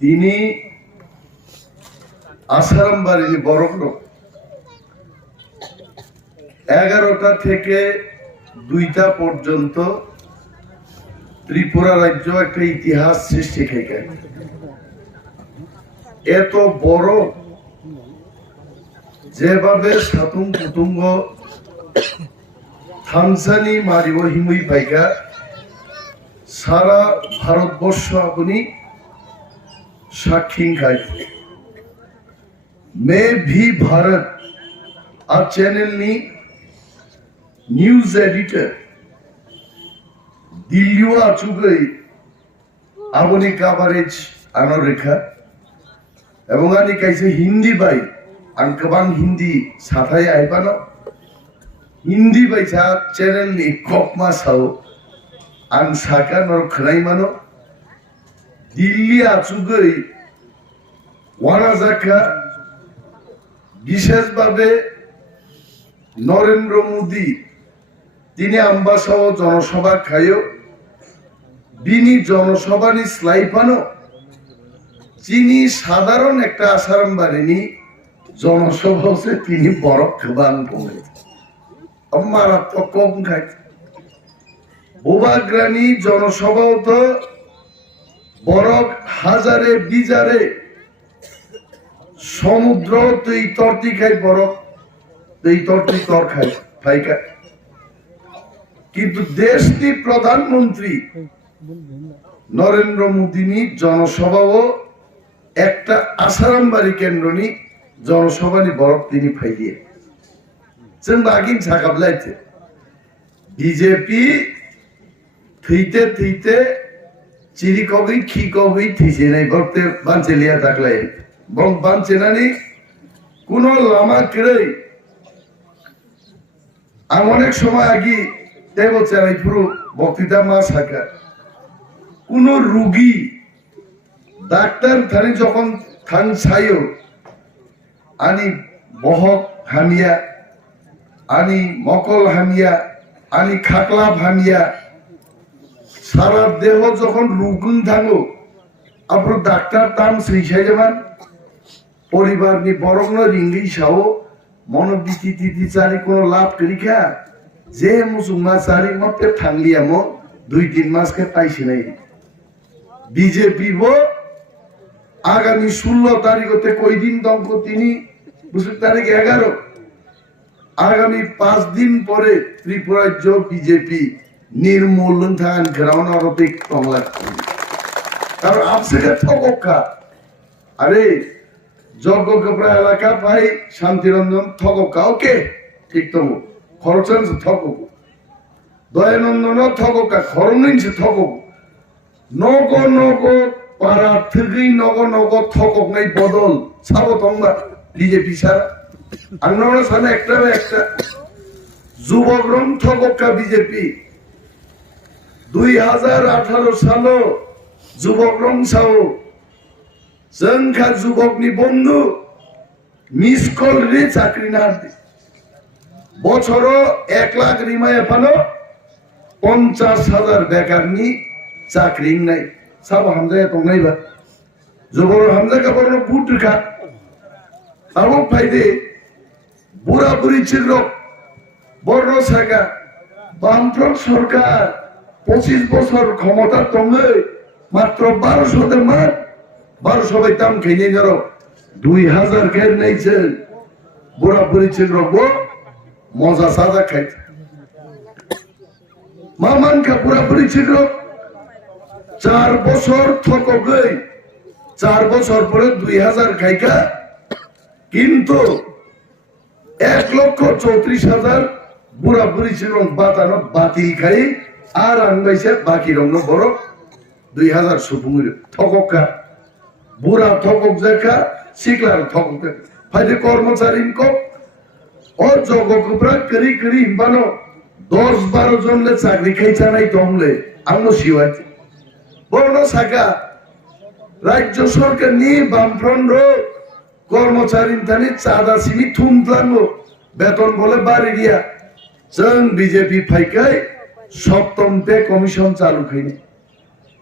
তিনি আসারাম বাড়ি বরফ 11টা থেকে 2টা পর্যন্ত ত্রিপুরা রাজ্য একটা ইতিহাস সৃষ্টি থেকে এত বড় যেভাবে সাতুং কুতুঙ্গ থামসানি মারিব হিমুই পাইকা সারা ভারতবর্ষ আপনি साक्षी खाई मैं भी भारत आ चैनल नी न्यूज एडिटर दिल्ली आचुगई आबनी कवरेज आनो रेखा एवं आनी कैसे हिंदी बाई आंकबां हिंदी साथाय आइबानो हिंदी बाइसा चैनल नी कॉकमा साओ आं साका नर खनाई मानो दिल्ली आचुगई वानाजाका विशेष भावे नरेंद्र मोदी তিনি আম্বাসাও জনসভা খায়ো বিনি জনসভানি স্লাইপানো চিনি সাধারণ একটা আসারাম বাড়িনি জনসভাতে তিনি বরক্ষবান বলে মারাত্মক কম খায় বোবাগ্রানি জনসভাও তো বরক হাজারে বিজারে সমুদ্র তুই তরতি খাই বরক তুই তরতি তর খাই ফাইকা কিন্তু দেশটি প্রধানমন্ত্রী নরেন্দ্র মোদী নি জনসভাও একটা আসারাম বাড়ি কেন্দ্রনি জনসভানি বরক তিনি ফাইলিয়ে जों बागिन साकाबलायते बीजेपी थैते थैते चिरिकगै खिकगै थैसेनाय बरते बानचेलिया थाकलाय बं बानचेनानि कोनो लामा केरै आं अनेक समय आगे देव चेराइपुरु बक्तृता मा साका कोनो रोगी डाक्टर थानि जखन थां सायो आनि बहक हामिया आनी मकल हामिया आनी खाकला हामिया सारा देह जखन रुगुन थांगो आपरो डाक्टर ताम सैसाय जामान परिवारनि बरगनो रिंगै साओ मनोबिति तिति चारि कोनो लाभ करिखा जे मुसुमा चारि मते थांलिया मो 2-3 मास के पाइसे नै बीजेपी बो आगामी 16 तारिखते कई दिन दंको तिनी बुझु तारिख 11 आगामी 5 दिन परे त्रिपुरा जो बीजेपी निर्मूलन थान ग्राउंड और टंगला कारण आपसे का ठगोका अरे जगो कपड़ा एलाका भाई शांतिरंजन ठगोका ओके ठीक तो खरचन से ठगो दयानंदन ठगोका खरनिन से ठगो नगो नगो पारा थगै नगो नगो ठगोकनाय बदल साबो तंगबा बीजेपी सारा आंनावना साने एकटा যুবকরং ঠগকা বিজেপি 2018 সালে যুবকরং সাও জংখা যুবকনি বন্ধু মিস কল রে চাকরি না দি বছর 1 লাখ রিমায় পানো 50,000 বেকারনি চাকরি নাই সব হামজায় তংনাই বা যুবক হামজা কা বড় বুট খা আবো ফাইদে বুড়া বুড়ি ছিল বড় সাকা বামফ্রন্ট সরকার 25 বছর ক্ষমতা তঙ্গে মাত্র 1200 তে মার 1200 বাই দাম খেয়ে গেল 2000 খের নেইছে বুড়া বুড়ি ছিল গো মজা সাজা খাইছে মামান কা বুড়া বুড়ি ছিল 4 বছর ঠকো গই 4 বছর পরে 2000 খাইকা কিন্তু 1,34,000 বুড়া বুড়ি ছিল বাতানো বাতিল খাই আর আনবাইছে বাকি রং বড় 2000 সুপুঙ্গির ঠগকা বুড়া ঠগক জাকা শিকলার ঠগক ফাইদে কর্মচারী কো ও জগকপ্রা করি করি ইমবানো 10-12 জনলে চাকরি খাইছা নাই তমলে আমনো শিওয়াই বড় সাকা রাজ্য সরকার নি বামফ্রন্ট कर्मचारी थानी चादा सिमी थुमलांगो बेतन बोले बारी दिया जों बीजेपी फाइकाय सप्तम पे कमिशन चालू खाइने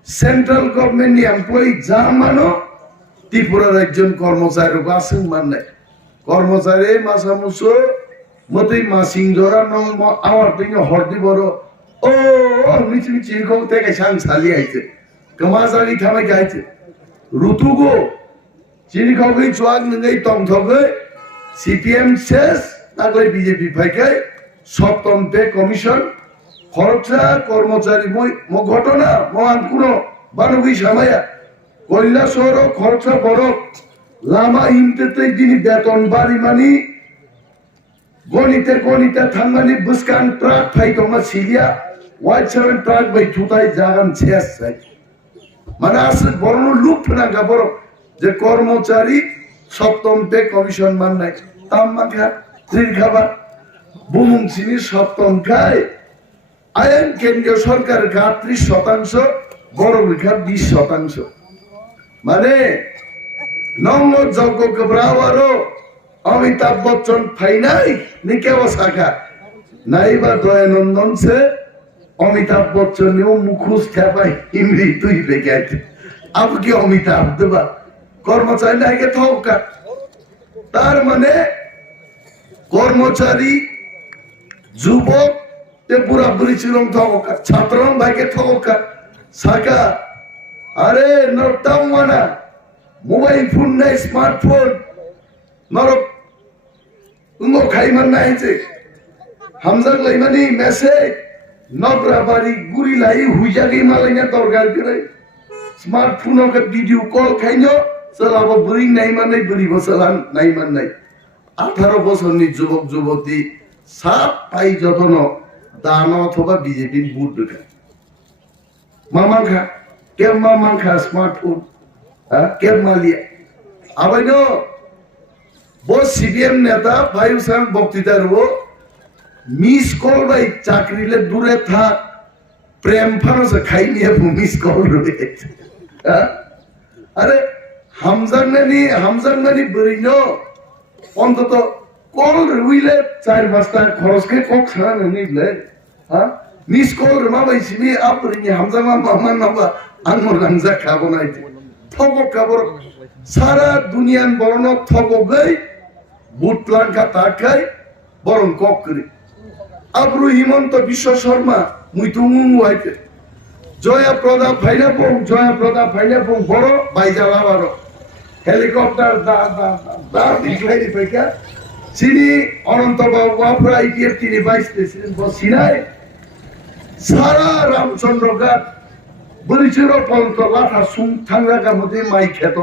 सेंट्रल गवर्नमेंट नि एमप्लॉयी जा मानो ত্রিপুরার একজন কর্মচারী আছেন মানে কর্মচারী মাসা মুসো মতই মাসিং জরা নং আমার দিনে হরদি বড় ও মিছি মিছি কম থেকে সাং সালি আইছে কমাজালি থামে গাইছে ঋতুগো চিনি খাওয়াই চোয়াক নঙ্গাই টং থগে সিপিএম শেষ তাহলে বিজেপি ফাইকাই সপ্তম পে কমিশন খরচা কর্মচারী ঘটনা মহান কোনো বারোগি সামায়া কৈলাসর খরচা বড় লামা হিমতে যিনি বেতন বাড়ি মানি গণিতে থানমানি বুসকান প্রাক ফাই তোমার সিলিয়া ওয়াইট সেভেন প্রাক বাই থুতাই জাগান শেষ চাই মানে আসলে বড় লুপ না বড় যে কর্মচারী সপ্তম পে কমিশন মান নাই তাম মাখা ত্রির খাবার বুমুং চিনি সপ্তম খায় আইন কেন্দ্রীয় সরকার ৩৮%, বড় লেখা 20%। মানে নঙ্গ যজ্ঞ কবরাওয়ারও অমিতাভ বচ্চন ফাই নাই নিকেও সাকা নাইবা দয়ানন্দন সে অমিতাভ বচ্চন মুখোশ খেপাই ইমরি তুই বেগাইতে আব কি অমিতাভ দেবা কর্মচারী নাইকে থকা তার মানে কর্মচারী যুবক তে পুরা বুড়ি চিরং থকা ছাত্রং ভাইকে থকা সাকা আরে নরতাম মানা মোবাইল ফোন নাই স্মার্টফোন নরক উঙ্গো খাইমান নাইছে হামজাক লাইমানি মেসেজ নগরা বাড়ি গুড়ি লাই হুইজাগি মালাইনা দরকার করে স্মার্টফোন কে ভিডিও কল খাইনো চালাবো বুড়ি নাইমান নাই বুড়ি বসালান নাইমান নাই 18 বছরনি যুবক যুবতী সাপ পাই যতন দান অথবা বিজেপির বুট ঢুকা মামাখা কে মামাখা স্মার্টফোন কে মালিয়া আবাইনো বস সিপিএম নেতা ভাইউ সাং বক্তৃতার ও মিস কল ভাই চাকরিলে দূরে থাক প্রেম ফানসে খাই নিয়ে মিস কল রয়েছে আরে হামজাংনানি বরিনো অন্তত কল রুইলে 4-5টা খরচ কে কক ছাড়া নিলে মিস কল রেমা বাইছিনি আপরিনি হামজামা মামা নাবা আনমর গাঞ্জা খাবো নাইতে থগক খাবর সারা দুনিয়ান বর্ণ থগক বুট লাঙ্কা তাকাই বরং কক করে আব্রু হিমন্ত বিশ্ব শর্মা মুই তুমু হইতে জয়া প্রদা ফাইনা পং বড় বাইজালা বারো হেলিকপ্টার দা দিখাই পেকা চিনি অনন্ত বাবু বাপরা আইপিএফ তিনি ভাইস প্রেসিডেন্ট বসিনাই সারা রামচন্দ্র ঘাট বলিছিল পন্ত লাঠা সুং থাঙ্গা মধ্যে মাই খেত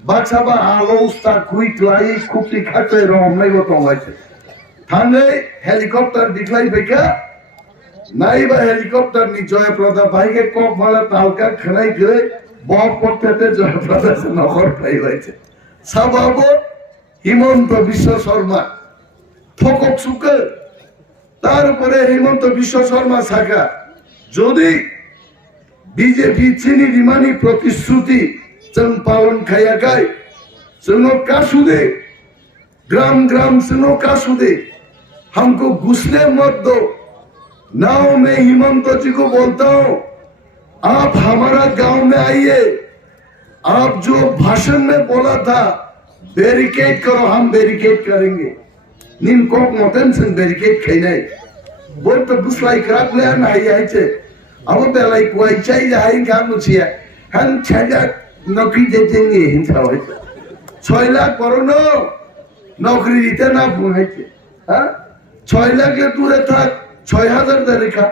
বাচ্চাবা আলো উস্তা কুইকলাই খুপটি খাতে রম নাই গত হয়েছে থাঙ্গে হেলিকপ্টার দিখলাই বেকা নাইবা হেলিকপ্টার নি জয়প্রদা ভাইকে কক মালা তালকা খানাই করে বক পক্ষতে জয়প্রদা নগর পাই হয়েছে সাবাব হিমন্ত বিশ্ব শর্মা থকক সুকে তারপরে হিমন্ত বিশ্ব শর্মা সাকা যদি বিজেপি চিনি রিমানি প্রতিশ্রুতি चंग पावन खाया गाय सुनो का सुदे ग्राम सुनो का सुदे हमको घुसने मत दो नाव में हिमंत जी को बोलता हूँ आप हमारा गांव में आइए आप जो भाषण में बोला था बैरिकेड करो हम बैरिकेड करेंगे निम को मोटन से बैरिकेड खाई बोल तो बुसलाई खराब ले नहीं आई चे अब बेलाई कोई चाहिए आई काम मुझे हम छजा नौकरी देते नहीं हिंसा होते 6 लाख करोनो नौकरी दिते ना बुझाइते 6 लाख ले दूरे था 6000 दे रेखा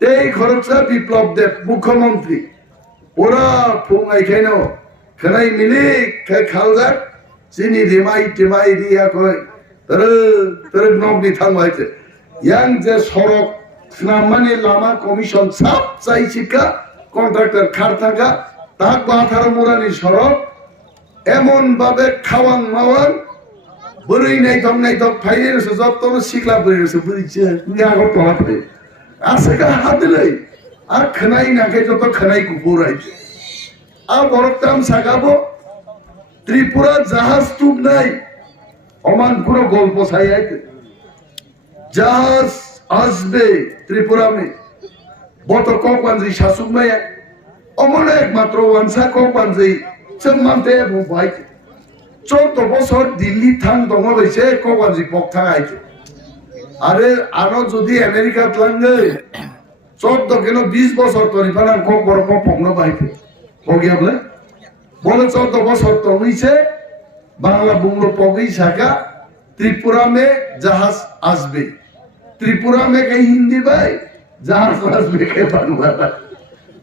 এই খরচা বিপ্লব দেব মুখ্যমন্ত্রী ওরা ফুঙ্গাই খাইনো খানাই মিলি খাই খালজাক চিনি রিমাই দিয়া কই তোর নগনি থামাইছে ইয়াং যে সড়ক নামানি লামা কমিশন সব চাইছিকা কন্ট্রাক্টর খার থাকা তাক 18 মোরানি সড়ক এমন ভাবে খাওয়ান মাওয়ান বড়ই নাই তো ফাইনের যত শিখলা বইছে বুঝছে আগর টলা পড়ে আছে কা হাত দিলে আর খানাই নাকে যত খানাই কুকুর আইছে আর বড়টাম সাগাবো ত্রিপুরা জাহাজ তুব নাই অমান পুরো গল্প ছাই আইতে জাহাজ আসবে ত্রিপুরা মে বত কপানজি শাসুক মায়া অমন একমাত্র ওয়ানসা কপানজি মানতে বুবাই 14 বছর দিল্লি থাং দङ হইছে কবাজি পক থাঙাইছে আরে আরো যদি আমেরিকা লাঙ্গে 14 কেন 20 বছর তরি ফানা কক বড় পকনো বাইতে বগিয়া বলে 14 বছর তো হইছে বাংলা বুংলো পগই সাকা त्रिपुरा में जहाज आसबे त्रिपुरा में कहीं हिंदी भाई जहाज आसबे के बांग्ला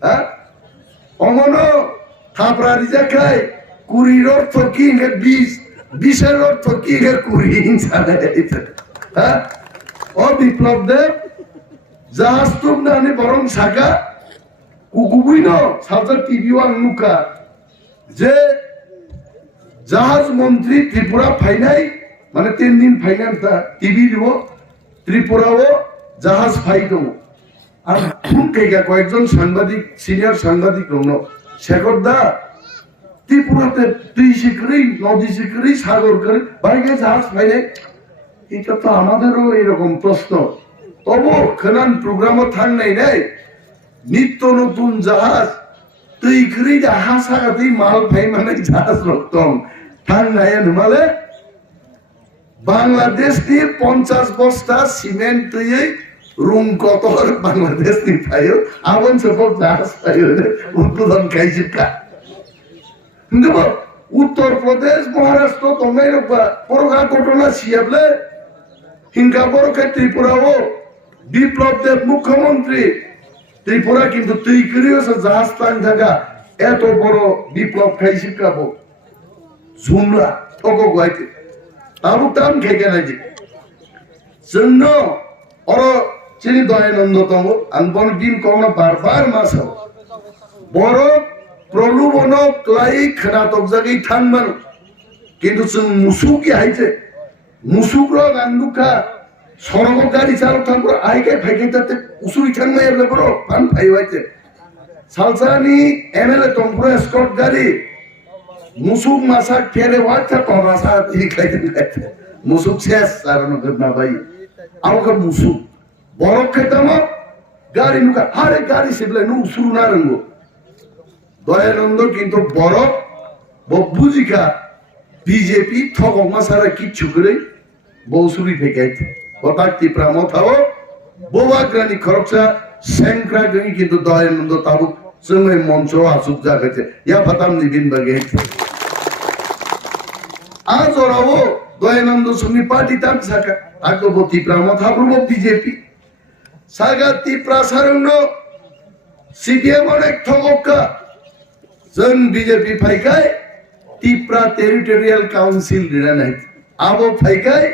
हाँ অমনো থাপড়া রিজা খাই কুড়ির থকি হে 20 থকি হে কুড়ি ইনসানে হ্যাঁ ও বিপ্লব দেব জাহাজ তুম নানি বরং সাকা কুকুবুই ন সাজা টিভি ওয়াং নুকা যে জাহাজ মন্ত্রী ত্রিপুরা ফাইনাই মানে 3 দিন ফাইনাল তা টিভি দিব ত্রিপুরাও জাহাজ ফাই দেব আর কেগা কয়েকজন সাংবাদিক সিনিয়র সাংবাদিক রং শেখর দা ত্রিপুরাতে দুই শিখরি নদী শিখরি সাগর করে বাইরে জাহাজ ফাইলে এটা তো আমাদেরও এরকম প্রশ্ন তবু খানান প্রোগ্রামও থাক নাই রে নিত্য নতুন জাহাজ তুই করি হাসা তুই মাল ফাই মানে জাহাজ রক্তম থাক নাই নুমালে বাংলাদেশ দিয়ে 50 বস্তা সিমেন্ট তুই রুম কত বাংলাদেশ দিয়ে পাইও আবন সব জাহাজ পাইও উদ্বোধন খাইছে কা কিন্তু উত্তর প্রদেশ মহারাষ্ট্র তঙ্গাই পরগা ঘটনা শিয়াবলে হিংকা বড়কে ত্রিপুরাও বিপ্লব দেব মুখ্যমন্ত্রী ত্রিপুরা কিন্তু তুই করিয়েছে জাহাজ টান থাকা এত বড় বিপ্লব খাইছে কাবো ঝুমলা তক গাইতে আবু তাম খেকে নাকি জন্য অর চিনি দয়ানন্দ তম আনবন দিন কমনা বারবার মাস বড় প্রলোভন ক্লাই খানাতক জাগি থানমান কিন্তু जों মুসুকি আইছে মুসুক র গান্দুকা সরগ গাড়ি চালক থামপুর আইকে ফাইকে তাতে উসুরি থানমাই এবলে বড় পান ফাইবাইতে সালসানি এমএলএ টমপুর স্কট গাড়ি মুসুক মাসাক ফেরে ওয়াচ্চা তমাসা ই খাইতে মুসুক শেষ সারনো গদনা ভাই আমাকে মুসুক বড় খেতাম গাড়ি নুকা আরে গাড়ি সেবলে নু উসুরু না রঙ্গ দয়ানন্দ কিন্তু বড় বুঝিকা বিজেপি ঠকক মাসারা কিচ্ছু করে বৌসুরি ফেকাইছে হঠাৎ টিপ্রা মথাও বোবাগ্রানি খরচা সেংক্রা গনি কিন্তু দয়ানন্দ তাবু সঙ্গে মঞ্চ আসুক জাগাইছে ইয়া ফাতাম নিবিন বাগে আজ ওরাও দয়ানন্দ সঙ্গে পার্টি তাম সাকা আগবো টিপ্রা মথা প্রভু বিজেপি সাগা টিপ্রাসা রঙ্গ সিপিএম অনেক ঠকা जों बीजेपी फाइकाय टिप्रा टेरिटोरियल काउंसिल दिनाय आबो फाइकाय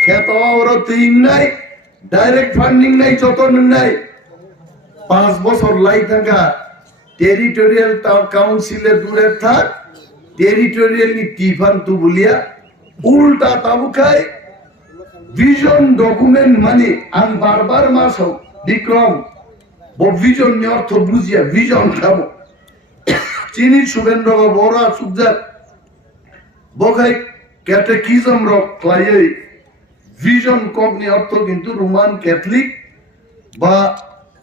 खेतवर तीन नाय डायरेक्ट फंडिंग नाय जतन नाय 5 বছর লাই থাকা টেরিটোরিয়াল কাউন্সিলে দূরে থাক টেরিটোরিয়াল নি টিফান তু বলিয়া উল্টা তাবুকায় ভিজন ডকুমেন্ট মানে আম বারবার মাস বিক্রম ব ভিজন নি অর্থ বুঝিয়া ভিজন খাবো চিনি শুভেন্দ্র বড় সুজাত বখাই ক্যাটেকিজম রক ক্লাইয়ে ভিজন কগনি অর্থ কিন্তু রোমান ক্যাথলিক বা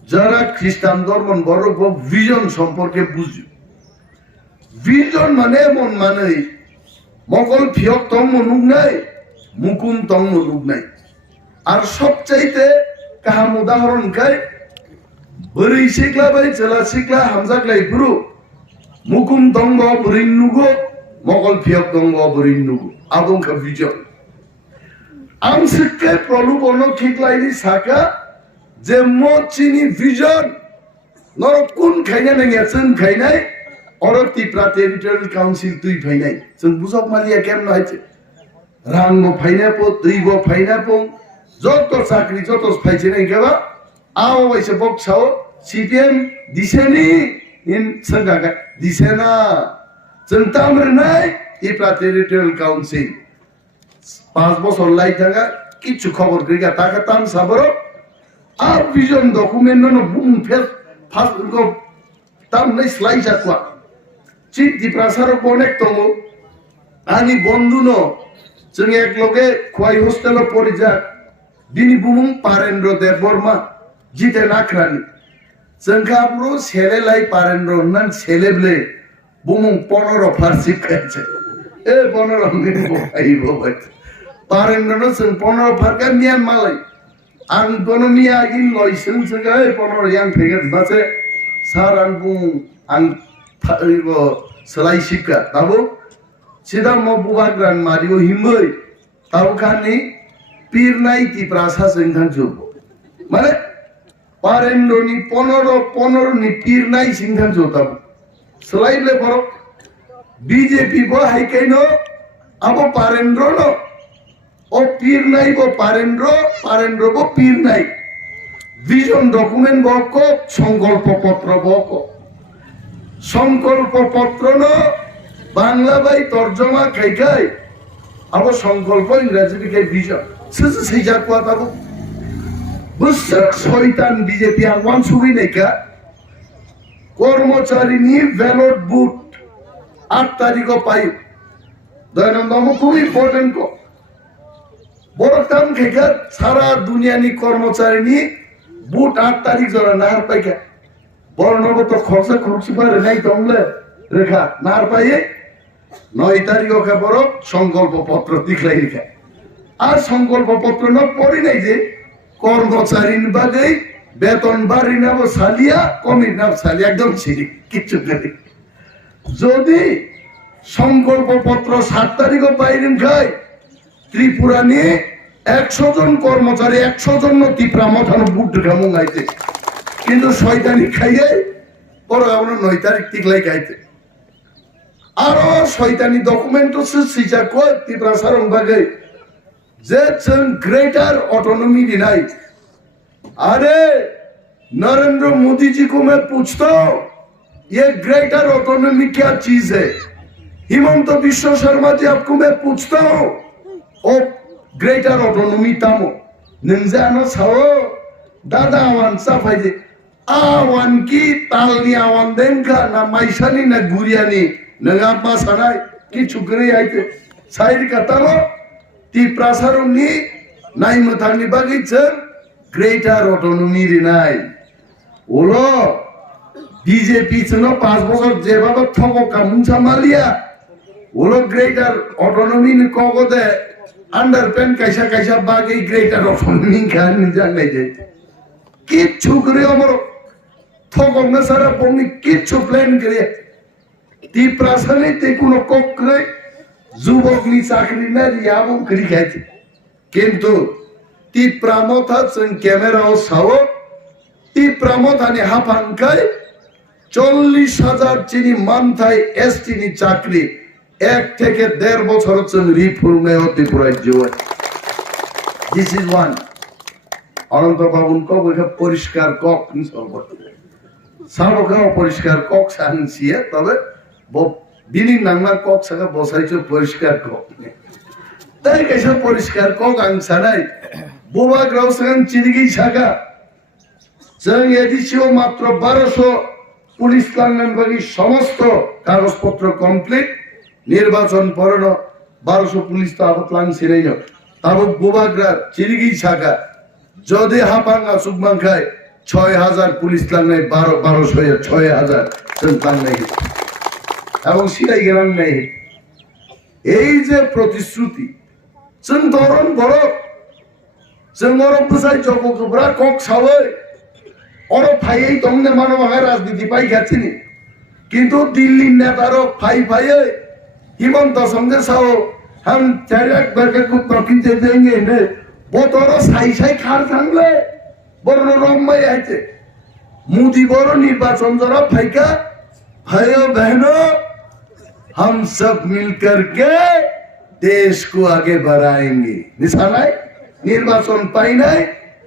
যারা খ্রিস্টান ধর্ম বড় ভিজন সম্পর্কে বুঝি ভিজন মানে এমন মানে মকল ফিয়ক তম মনুক নাই মুকুন তম মনুক নাই আর সবচাইতে কাহাম উদাহরণ খাই বরি শিখলা বাই চেলা শিখলা হামজাকলাই গুরু মুকুম দঙ্গ বরিন্নুগো মগল ফিয়ক দঙ্গ বরিন্নুগো আবংকা ভিজন আম শিক্ষায় প্রলোভন ঠিকলাইনি সাকা যে মচিনি ভিজন নর কোন খাইনা নেগেছেন খাইনাই অর টিপ্রা টেরিটোরিয়াল কাউন্সিল তুই ফাইনাই जों বুঝক মালিয়া কেমন হইছে রাঙ্গ ফাইনাপো তুইব ফাইনাপো যত চাকরি যত ফাইছে নাই গেবা আও হইছে বক্সাও CPM দিছেনি in Saka disena centamre নাই টিপ্রা টেরিটোরিয়াল কাউন্সিল 5 বছর লাই থাকা কিছু খবর করিয়া টাকা তাম সাবর আর ভিজন ডকুমেন্ট ন বুম ফেস ফাস্ট গো তাম নাই স্লাই যাকwa চিট টিপ্রাসার অনেক তম আনি বন্ধু ন जों এক লগে খোয়াই হোস্টেল পরিজা দিনি বুমুং পারেন্দ্র দেব বর্মা জিতে নাকরানি जोंखाब्रो सेले लाई पारेंद्र होननान सेलेब्ले বুমুং 15 ফার্সি খাইছে এ 15 মিনিট আইব ভাই পারেন না সন 15 ফারকা নিয়ান মালাই আন দোনো মিয়া গিন লইছেন সগা 15 ইয়াং ফেগেট বাসে সার আন বুং আন থাইব সেলাই শিকা তাবো সিদা ম বুবাগ্রান মারিও হিমই তাবো খানি পীর নাই তিপ্রাসা সিংহান জুব মানে পারেন্ডনি 15 নি পীর নাই সিংহান জুতাবো সেলাইলে বড় বিজেপি বো হাইকাইনো আবো পারেন্দ্র ন ও পীর নাই বো পারেন্দ্র বো পীর নাই ভিশন ডকুমেন্ট বক সংকল্প পত্র বক সংকল্প পত্র ন বাংলা বাই তর্জমা খাই আবো সংকল্প ইংরেজি খাই ভিশন সেই যা কোয়া তাবো বুসক শয়তান বিজেপি আওয়ান সুবি নেকা কর্মচারী নি ব্যালট বুট 8 তারিখ পাই দৈনন্দিন খুব ইম্পর্টেন্ট কো বড় কাম খেকা সারা দুনিয়া নি কর্মচারী নি বুট 8 তারিখ জরা নার পাইকা বড় নব তো খরচা খরচি পারে নাই তমলে রেখা নার পাইয়ে 9 তারিখ কে বড় সংকল্প পত্র দিখলাই রেখা আর সংকল্প পত্র ন পড়ি নাই যে কর্মচারী বাদে বেতন বাড়ি নেব সালিয়া কমি নেব সালিয়া একদম ছিড়ি কিচ্ছু করে যদি সংকল্প পত্র 7 তারিখ বাইরেন খাই ত্রিপুরা নিয়ে 100 জন কর্মচারী 100 জন ত্রিপুরা মথানো বুট ঘামুং আইতে কিন্তু শয়তানি খাইয়ে পরে আমরা 9 তারিখ টিকলাই খাইতে আরো শয়তানি ডকুমেন্ট সিজা কো ত্রিপুরা সারং বাগে যে চং ग्रेटर ऑटोनॉमी दिनाई अरे नरेंद्र मोदी जी को मैं पूछता हूं ये ग्रेटर ऑटोनॉमी क्या चीज है हिमंत विश्व शर्मा जी आपको मैं पूछता हूं ओ ग्रेटर ऑटोनॉमी तामो नंजानो साओ दादा आवान साफाई आवान की तालनी आवान देंका ना माइसानी ना गुरियानी नगा पासानाय की छुकरे आइते साइड कतालो তিপ্রাসারনি নাই মথানি বাগিছে গ্রেটার অটোনমি রিনাই ওলো বিজেপি ছিল 5 বছর যেভাবে ঠগো কামুনছা মালিয়া ওলো গ্রেটার অটোনমি নি কগদে আন্ডারপেন কাইসা কাইসা বাগি গ্রেটার অটোনমি খান জানাই যায় কিচ্ছু করে আমার ঠগো না সারা বনি কিচ্ছু প্ল্যান করে তিপ্রাসানি তে কোনো কক্রে যুবক নি চাকরি না রিয়াবো করি খাইতে কিন্তু তিপ্রামথা চং ক্যামেরা ও সাও তিপ্রামথানি হাফানকাই 40,000 চিনি মানথাই এসটি নি চাকরি 1 থেকে 1.5 বছর চং রিফর্মে হতে পুরাজ্য দিস ইজ ওয়ান অনন্ত বাবুন কবকে পরিষ্কার কক নি সর্বত সাবকা পরিষ্কার কক সানসিয়া তবে দিনই নাংলা কক সাকা বসাইছো পরিষ্কার কক তাই কেসা পরিষ্কার কক আংসানাই বোবা গ্রাউ সান চিরিগি সাকা जों এডিসিও মাত্র 1200 পুলিশ লাঙ্গন বাগি সমস্ত কাগজপত্র কমপ্লিট নির্বাচন পরন 1200 পুলিশ তো আবত লাং ছিনাই না তাবো বোবাগ্রা চিরিগি সাকা যদি হাপাঙ্গা সুগমান খায় 6000 পুলিশ লাঙ্গাই 1200 6000 जों লাঙ্গাই এবং সিলাই গেলাম নাই এই যে প্রতিশ্রুতি जों ধরন বড় जों বড় বুঝাই জগকবরা কক সাওয় और फाई तंगने मानो वहां राजनीति पाई गयाছিনি কিন্তু দিল্লি নেতারও ফাই ফাই हिमंत संगे साओ हम चारक बरके को प्रकिंते देंगे ने वो तोरो साई साई खार थांगले बड़ रमय आइते मोदी बड़ निर्वाचन जरा फाइका भाइयों बहनों हम सब मिलकर के देश को आगे बढ़ाएंगे निशाना निर्वाचन पाई नहीं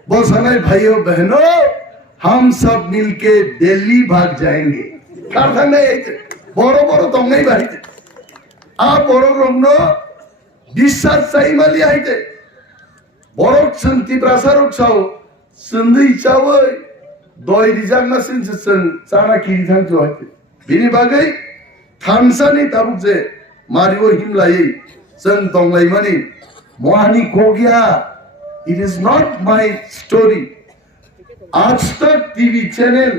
बोसनाई भाइयों बहनों हम सब मिलके दिल्ली भाग जाएंगे कारखाने बड़ो बड़ो तंगाई बाड़ीते आ बड़ो रंग বিশ্বাস চাই মালি আইতে বড় শান্তি প্রাসারক চাও সন্ধি চাও দই রিজাং না সিনসেন চানা কি রিজাং তো আইতে বিনি বাগৈ থানসানি তাবুজে মারিও হিমলাই जों तंगलाई मानी मोहानी खो गया it is not my story आज तक टीवी चैनल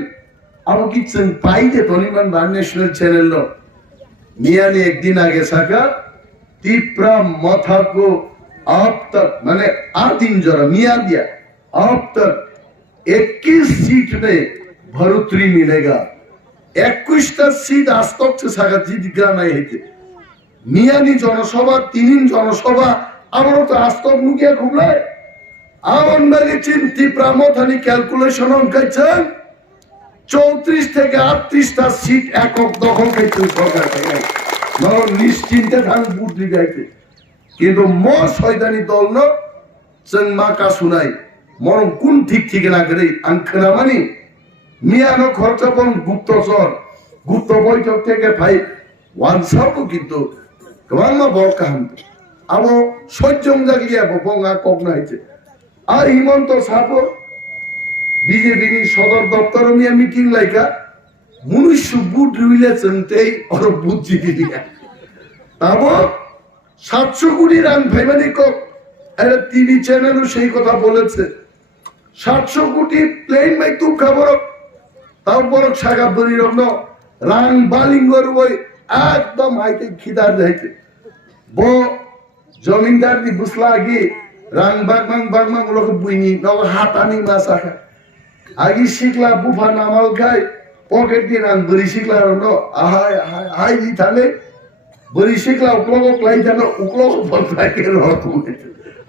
अब की जों पाइते तनिमान बा नेशनल चैनल लो मियाँ ने एक दिन आगे सका तिप्रा मथा को अब तक मैंने 8 दिन जरा मियाँ दिया अब तक 21 सीट में बढ़ोतरी मिलेगा 21টা सीट आज तक से सका जीत गया नहीं है मियाँ ने जनसभा 3 जनसभा আমারও তো আস্তব মুখিয়া খুবলাই আমার নাকি চিন্তি প্রামথানি ক্যালকুলেশন অঙ্কাইছেন 34 থেকে 38টা সিট একক দখল করতে সরকার থেকে নিশ্চিন্তে থাক বুদ্ধি গাইতে কিন্তু ম শয়তানি দল ন जों माका सुनाय মরম কোন ঠিক ঠিক না করে আং खोनामानि মিয়ানো খরচাপন গুপ্ত বৈঠক থেকে ভাই ওয়ানসাবো কিন্তু গোবাংমা বরকাহাম আবো সহ্যং জাগলিয়া বঙ্গা কগনা হইছে আর হিমন্ত সাপো বিজেপি নি সদর দপ্তর নিয়ে মিটিং লাইকা মনুষ্য বুট রইলে চনতেই আর বুদ্ধি দিয়া আবো 700 কোটি রান ভাইবানি কক এর টিভি চ্যানেলও সেই কথা বলেছে 700 কোটি প্লেন মাই তু খবর তারপর সাগা বলি রকম রাং বালিঙ্গর ওই একদম হাইতে খিদার যাইতে বো জমিনদার দি বুসলা আগে রাং বাগমাং লোক বুইনি নগ হাতানি মাসা আগে শিখলা বুফা নামাল খাই পকেট দি রাং বরি শিখলা নো আহাই হাই দি থালে বরি শিখলা উকলক লাই জানো উকলক বলতাই কে রত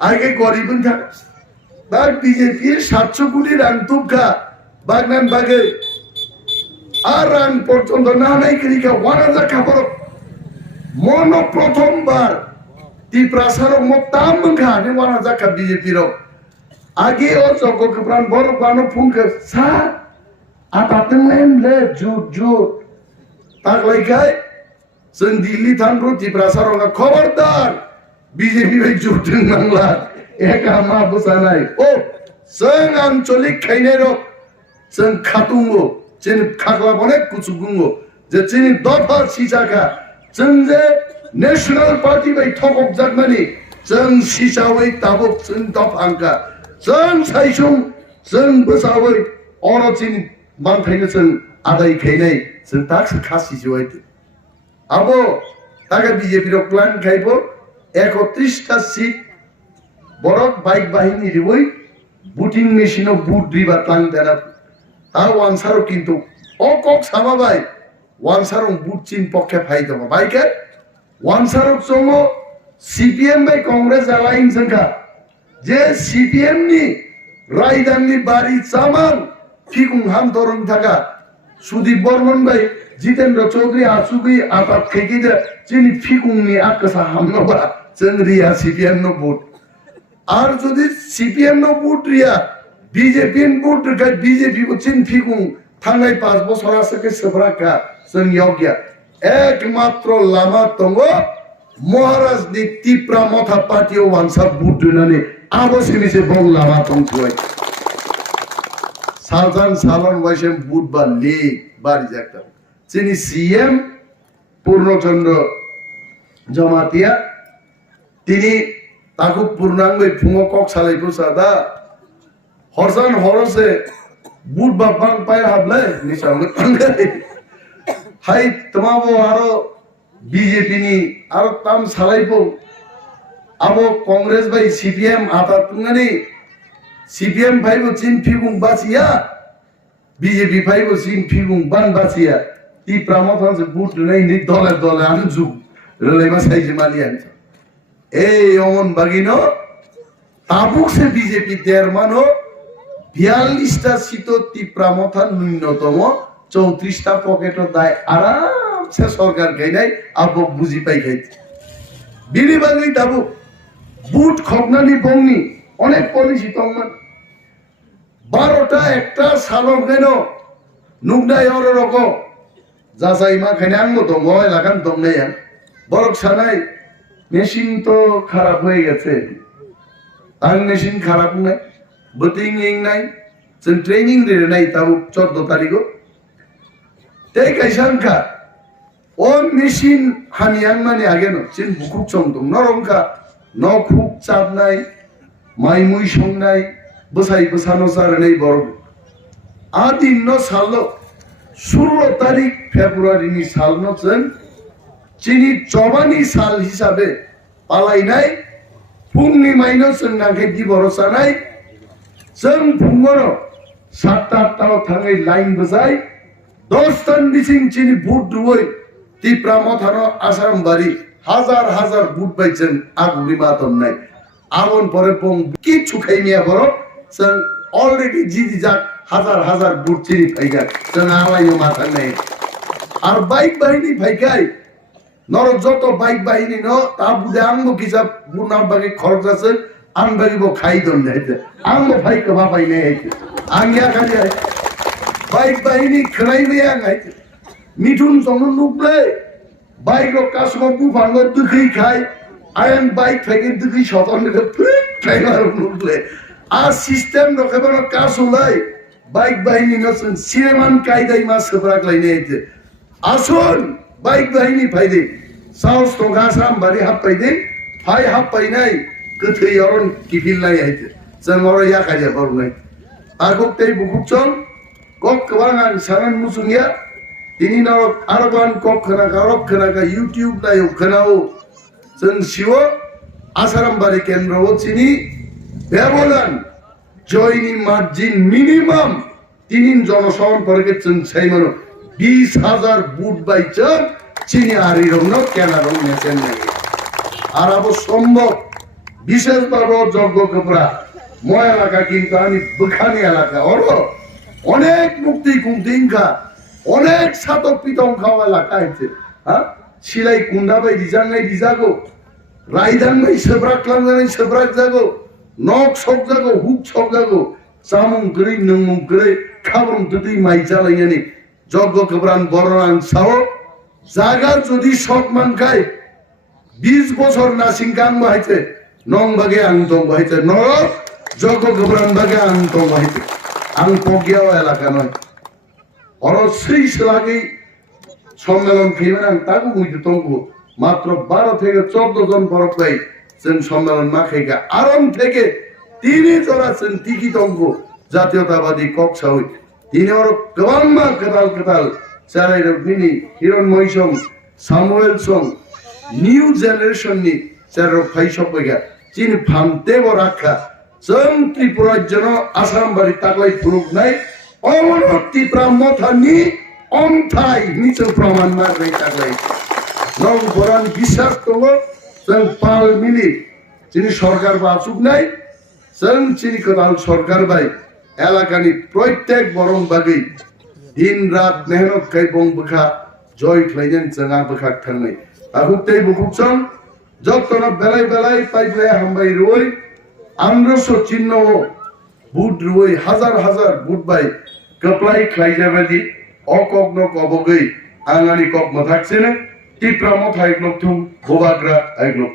আগে গরিবন থাক তার বিজেপি 700 কোটি রাং তুকা বাগনান বাগে আর রাং পর্যন্ত না নাই করিকা 1000 খবর মন প্রথমবার Tiprasa motam mengkane wana zakat BJP ro. Agi o joko kepran bor pano pungke sa apa tengen le ju tak laikai sendili tanro Tiprasa ro nga khobardar BJP be juteng mangla eka ma busanai o seng ancholik khaine ro seng khatungo chen khagla bone kuchugungo je chini dofa sisaka jengje National Party by top of Germany, Zeng Shisaway Tabok Zeng Top Anka, Zeng Saishung, Zeng Busaway, Orochin, Mountain, Adai Kane, Zeng Tax Cassi situated. Abo, Taga BJP plan Kaibo, Echo Trista seat, Borok bike bahini riway, booting machine of boot river plant that I once are into all cocks Hamabai, once are on boot chin pocket height of a biker. ওয়ানসারক সঙ্গ CPM by Congress alliance সংখ্যা যে CPM নি রায়দাননি বাড়ি চামান ফিকুং হাম ধরন থাকা সুদীপ বর্মন ভাই জিতেন্দ্র চৌধুরী আসুবি আপাত খেকি যে যিনি ফিকুং নি আকাশা হামনবা চন্দ্রিয়া সিপিএম নো ভোট আর যদি সিপিএম নো ভোট রিয়া বিজেপি ভোট রিয়া বিজেপি চিন ফিকুং থাঙ্গাই 5 বছর আছে কে সবরাকা সন যোগ্য একমাত্র লামা তঙ্গ মহারাজ নি তিপ্রা মথা পার্টি ও ওয়ানসাব বুট দিনানি আবসিমিছে বং লামা তঙ্গ সালজান সালন ওয়াইসেম বুট বা লে বাড়ি যাকতা চিনি সিএম পূর্ণচন্দ্র জমাতিয়া তিনি তাকু পূর্ণাঙ্গই ফুঙ্গ কক সালাইপুর সাদা হরজান হরসে বুট বা বাং পায় হাবলে নিসাঙ্গ তঙ্গাই হাই তোমাবো আরো বিজেপি নি আরো তাম সালাইবো আবো কংগ্রেস ভাই সিপিএম আতা তুঙ্গানি সিপিএম ভাইবো চিন ফিগুং বাসিয়া বিজেপি ভাইবো চিন ফিগুং বান বাসিয়া ই প্রামথানসে বুট নাই নি দলে আনজু রেলেমা সাইজে মালিয়ান এই অমন বাগিনো তাবুক সে বিজেপি দেড় মানো 42টা সিট তিপ্রামথান ন্যূনতম 34টা পকেট দায় আরামসে সরকার খাই নাই আবো বুঝি পাই খাইছে বিড়ি বাঙালি তাবু বুট খগনানি বংনি অনেক পলিসি তংমান 12টা একটা সালক দেন নুকদাই অর রক যাচাই মা খাইনে আঙ্গ তো গয় লাগান দংনাই বরক সানাই মেশিন তো খারাপ হয়ে গেছে আং মেশিন খারাপ নাই বটিং ইং নাই ট্রেনিং রে নাই তাবু 14 তারিখও Tei kaisangka, on machine haniang mani ageno, chin bukuk chongdong, norongka, no cook chap nai, mai mui shong nai, busai busano saranei borg. Adi no salo, 16 tarik February ni salno chen, চিনি জবানি সাল হিসাবে পালাইনাय फुंनि माइनो जों नांखाय दि भरोसा नाय जों फुङाव 7-8 थाङै लाइन बजाय 10 टन बिसिं चिनि बुट दुवै तिप्रा मथानो आसाम बारि हाजार बुट बायजों आगुरि मातमनाय आवन परे पं कि छुखाइमिया बर जों अलरेडी जिदि जा हाजार बुट चिनि फाइगा जों आलायो माथांनाय आर बाइक बाहिनी फाइगाय नर जत बाइक बाहिनी न ता बुदे आंबो किजाब बुनार बागे खरजासो आं बागे बो खाइ दन नायते आंबो फाइ कबा बायनाय आइते आंगिया खालिया बाइक बाहिनी खनाइबे आं आइते मिथुन संनो नुब्ले बाइक रो कासमो बुफांगो दुखै खाय आयन बाइक फाइगे दुखै सतन नो ट्रेनर नुब्ले आ सिस्टेम रो केबनो कासुलाय बाइक बाहिनी न जों सिनेमान कायदाय मा सोब्राक लायनाय आइते आसन बाइक बाहिनी फाइदे साउस तो गासाम बारि हाब फाइदे फाइ हाब फाइनाय गोथै अरन किफिलनाय आइते जों अर याखाया बरनाय आगुक तै बुकुचं कक कबां आं सानान मुसुंगिया दिनि न आरबान कक खोनाका YouTube नायो खोनाओ जों सिवो आसाराम बारि केन्द्रआव चिनि बेबलान जयनि मार्जिन मिनिमाम तिनिन जनसहन परके जों साइमानो 20,000 बुट बाइचं चिनि आरि रंनो केना रं नेसेन नाय आराबो सम्भव विशेष भाবে যোগ্য কপরা ময় এলাকা কিন্তু আমি বুখানি এলাকা ওরো অনেক মুক্তি কুন্দিংকা অনেক সাতক পিতং খাওয়া এলাকা আছে হ্যাঁ সিলাই কুন্ডা by দিজাঙ্গাই দিজাগো রাইদাং by সেব্রাক Langai সেব্রাক Jago knock সক জাগো হুক সক জাগো সামুং গ্রই নংমুং গ্রই খাবরং দুদি মাই জালাইনি যোগ্য কপরান বড়রান সাও জায়গা যদি শক মানকাই 20 বছর না সিংকাং বাহাইছে নং বাগে আং দং বাহাইছে ন যোগ্য কপরান বাগে আং দং বাহাইছে আং পগিয়াও এলাকা নয় অর সেই লাগি সম্মেলন খেবেন আং তাকু বুঝতে তঙ্গু মাত্র 12 থেকে 14 জন বরক পাই जों সম্মেলন না খাইগা আরম থেকে তিনি জরা जों টিকি তঙ্গু জাতীয়তাবাদী কক্সাউই তিনি ওর গবাংমা কতাল চালাই রবিনি হিরণ মইসং সামুয়েল সং নিউ জেনারেশন नि চারো ফাই সপগা চিন ফামতে বরাখা जों ত্রিপুরা জন আসাম বাড়ি তাকলাই ফুরুক নাই অমন ত্রিপুরা মথানি অমথাই নিচ প্রমাণ মারবে তাকলাই নং বরান বিশ্বাস তঙ্গ जों পাল মিলি যিনি সরকার বাসুক নাই जों চিনি কতাল সরকার বাই এলাকানি প্রত্যেক বরং বাগै दिन रात मेहनत खाय बं बखा जय ख्लायजन जोंहा बखा थांनाय आहुतै बुकुचं जतन बेलाय पाइबले हामबाय रुय आंग्रस चिन्ह बुट रुय हाजार बुट बाय कप्लाय ख्लायजाबादि अकग्न कबगै आंगानि कक मथाक्सेने तिप्रा मथाय ग्लकथुं गोबाग्रा आइग्लक